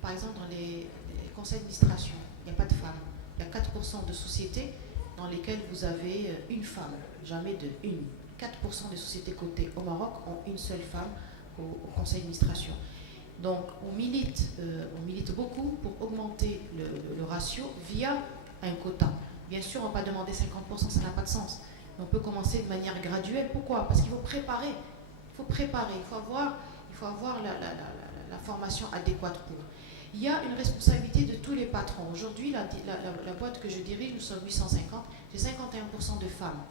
Par exemple, dans les conseils d'administration, il n'y a pas de femmes. Il y a 4% de sociétés dans lesquelles vous avez une femme, jamais deux, une. 4% des sociétés cotées au Maroc ont une seule femme au conseil d'administration. Donc on milite beaucoup pour augmenter le ratio via un quota. Bien sûr, on ne va pas demander 50%, ça n'a pas de sens. Mais on peut commencer de manière graduelle. Pourquoi? Parce qu'il faut préparer. Il faut avoir la formation adéquate pour. Il y a une responsabilité de tous les patrons. Aujourd'hui, la boîte que je dirige, nous sommes 850, j'ai 51% de femmes.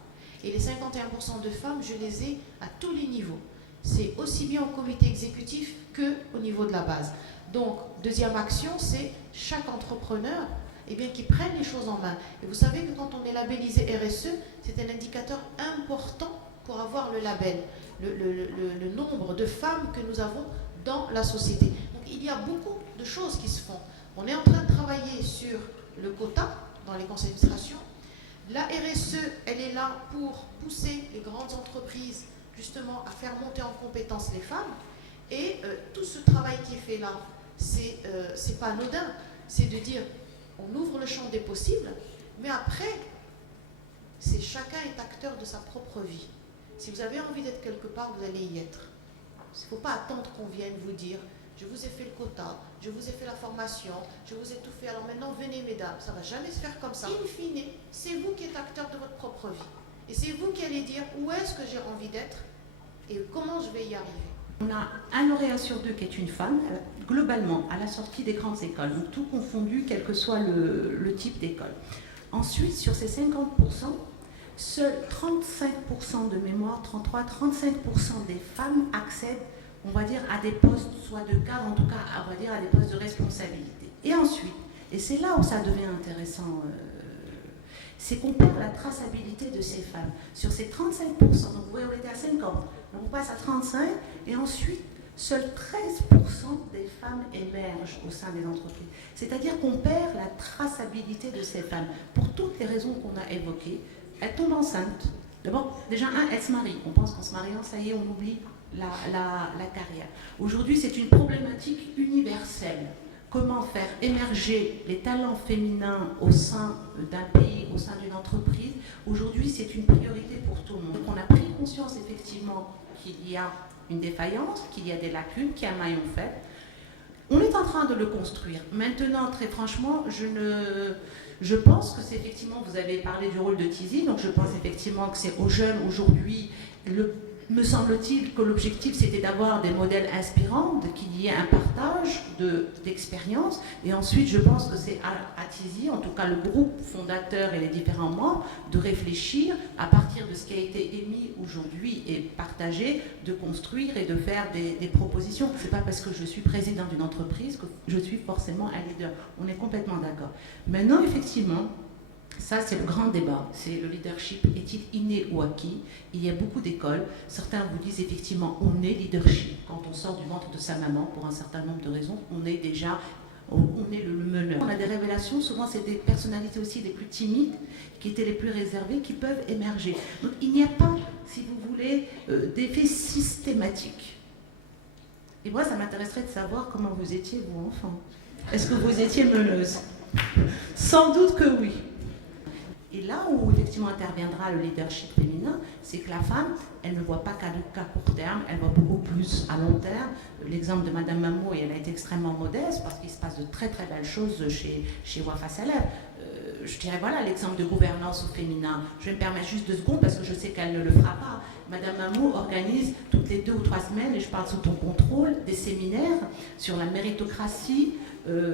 Et les 51% de femmes, je les ai à tous les niveaux. C'est aussi bien au comité exécutif qu'au niveau de la base. Donc, deuxième action, c'est chaque entrepreneur qui prenne les choses en main. Et vous savez que quand on est labellisé RSE, c'est un indicateur important pour avoir le label, le nombre de femmes que nous avons dans la société. Donc, il y a beaucoup de choses qui se font. On est en train de travailler sur le quota dans les conseils d'administration. La RSE, elle est là pour pousser les grandes entreprises justement à faire monter en compétence les femmes. Et tout ce travail qui est fait là, c'est pas anodin. C'est de dire, on ouvre le champ des possibles, mais après, chacun est acteur de sa propre vie. Si vous avez envie d'être quelque part, vous allez y être. Il ne faut pas attendre qu'on vienne vous dire, je vous ai fait le quota, je vous ai fait la formation, je vous ai tout fait, alors maintenant venez mesdames. Ça ne va jamais se faire comme ça. In fine, c'est vous qui êtes acteur de votre propre vie. Et c'est vous qui allez dire où est-ce que j'ai envie d'être et comment je vais y arriver. On a un lauréat sur deux qui est une femme, globalement, à la sortie des grandes écoles, donc tout confondu, quel que soit le type d'école. Ensuite, sur ces 50%, seuls 35% de mémoire, 33-35% des femmes accèdent, on va dire, à des postes, soit de cadre, en tout cas, on va dire, à des postes de responsabilité. Et ensuite, et c'est là où ça devient intéressant, c'est qu'on perd la traçabilité de ces femmes. Sur ces 35%, donc vous voyez, on était à 50%, donc on passe à 35%, et ensuite, seuls 13% des femmes émergent au sein des entreprises. C'est-à-dire qu'on perd la traçabilité de ces femmes, pour toutes les raisons qu'on a évoquées. Elles tombent enceintes. D'abord, déjà, elles se marient. On pense qu'en se mariant, ça y est, on oublie la carrière. Aujourd'hui, c'est une problématique universelle. Comment faire émerger les talents féminins au sein d'un pays, au sein d'une entreprise. Aujourd'hui, c'est une priorité pour tout le monde. Donc, on a pris conscience effectivement qu'il y a une défaillance, qu'il y a des lacunes, qu'il y a un maillon faible. On est en train de le construire. Maintenant, très franchement, je pense que c'est effectivement, vous avez parlé du rôle de Tizi, donc je pense effectivement que c'est aux jeunes aujourd'hui, me semble-t-il que l'objectif c'était d'avoir des modèles inspirants, qu'il y ait un partage d'expériences, et ensuite je pense que c'est à Tizi, en tout cas le groupe fondateur et les différents membres, de réfléchir à partir de ce qui a été émis aujourd'hui et partagé, de construire et de faire des propositions. C'est pas parce que je suis président d'une entreprise que je suis forcément un leader. On est complètement d'accord. Maintenant, effectivement, ça, c'est le grand débat. C'est le leadership, est-il inné ou acquis? Il y a beaucoup d'écoles. Certains vous disent effectivement, on est leadership. Quand on sort du ventre de sa maman, pour un certain nombre de raisons, on est déjà, on est le meneur. On a des révélations, souvent c'est des personnalités aussi les plus timides, qui étaient les plus réservées, qui peuvent émerger. Donc il n'y a pas, si vous voulez, d'effet systématique. Et moi, ça m'intéresserait de savoir comment vous étiez, vous, enfant. Est-ce que vous étiez meneuse? Sans doute que oui. Et là où effectivement interviendra le leadership féminin, c'est que la femme, elle ne voit pas qu'à court terme, elle voit beaucoup plus à long terme. L'exemple de Madame Mamou, elle a été extrêmement modeste parce qu'il se passe de très très belles choses chez Wafa Saleh. Je dirais voilà l'exemple de gouvernance au féminin. Je vais me permettre juste 2 secondes parce que je sais qu'elle ne le fera pas. Madame Mamou organise toutes les 2 ou 3 semaines, et je parle sous ton contrôle, des séminaires sur la méritocratie,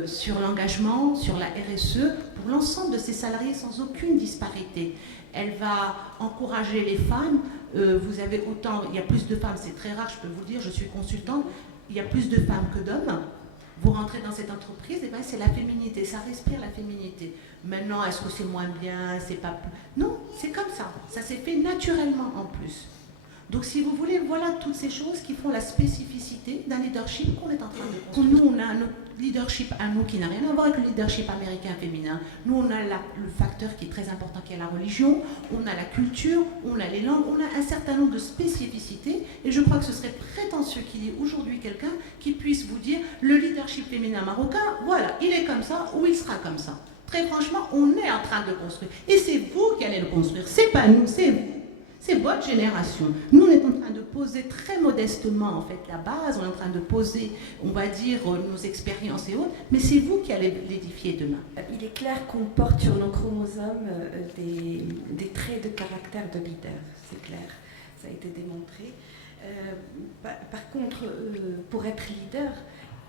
sur l'engagement, sur la RSE, pour l'ensemble de ses salariés sans aucune disparité. Elle va encourager les femmes. Vous avez autant, il y a plus de femmes, c'est très rare, je peux vous le dire, je suis consultante, il y a plus de femmes que d'hommes. Vous rentrez dans cette entreprise, et ben c'est la féminité, ça respire la féminité. Maintenant, est-ce que c'est moins bien, c'est pas plus... Non, c'est comme ça s'est fait naturellement en plus. Donc si vous voulez, voilà toutes ces choses qui font la spécificité d'un leadership qu'on est en train de construire. Nous, on a un leadership à nous qui n'a rien à voir avec le leadership américain féminin. Nous, on a le facteur qui est très important, qui est la religion, on a la culture, on a les langues, on a un certain nombre de spécificités, et je crois que ce serait prétentieux qu'il y ait aujourd'hui quelqu'un qui puisse vous dire le leadership féminin marocain, voilà, il est comme ça ou il sera comme ça. Très franchement, on est en train de construire. Et c'est vous qui allez le construire, c'est pas nous, c'est vous. C'est votre génération. Nous, on est en train de poser très modestement, en fait, la base, on est en train de poser, on va dire, nos expériences et autres, mais c'est vous qui allez l'édifier demain. Il est clair qu'on porte sur nos chromosomes des traits de caractère de leader, c'est clair, ça a été démontré. Par contre, pour être leader,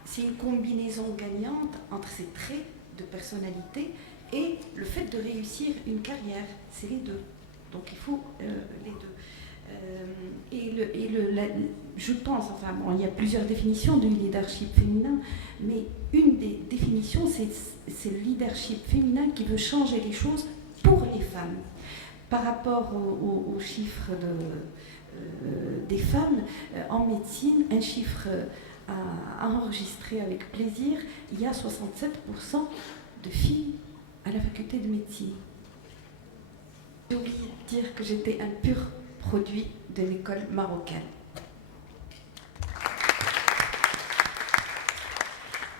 c'est une combinaison gagnante entre ces traits de personnalité et le fait de réussir une carrière, c'est les deux. Donc il faut les deux. Je pense, enfin bon, il y a plusieurs définitions du leadership féminin, mais une des définitions, c'est le leadership féminin qui veut changer les choses pour les femmes. Par rapport aux chiffres des femmes, en médecine, un chiffre à enregistrer avec plaisir, il y a 67% de filles à la faculté de médecine. J'ai oublié de dire que j'étais un pur produit de l'école marocaine.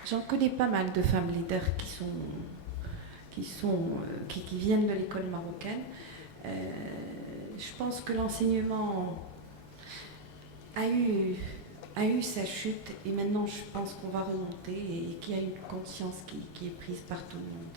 J'en connais pas mal de femmes leaders qui viennent de l'école marocaine. Je pense que l'enseignement a eu sa chute et maintenant je pense qu'on va remonter et qu'il y a une conscience qui est prise par tout le monde.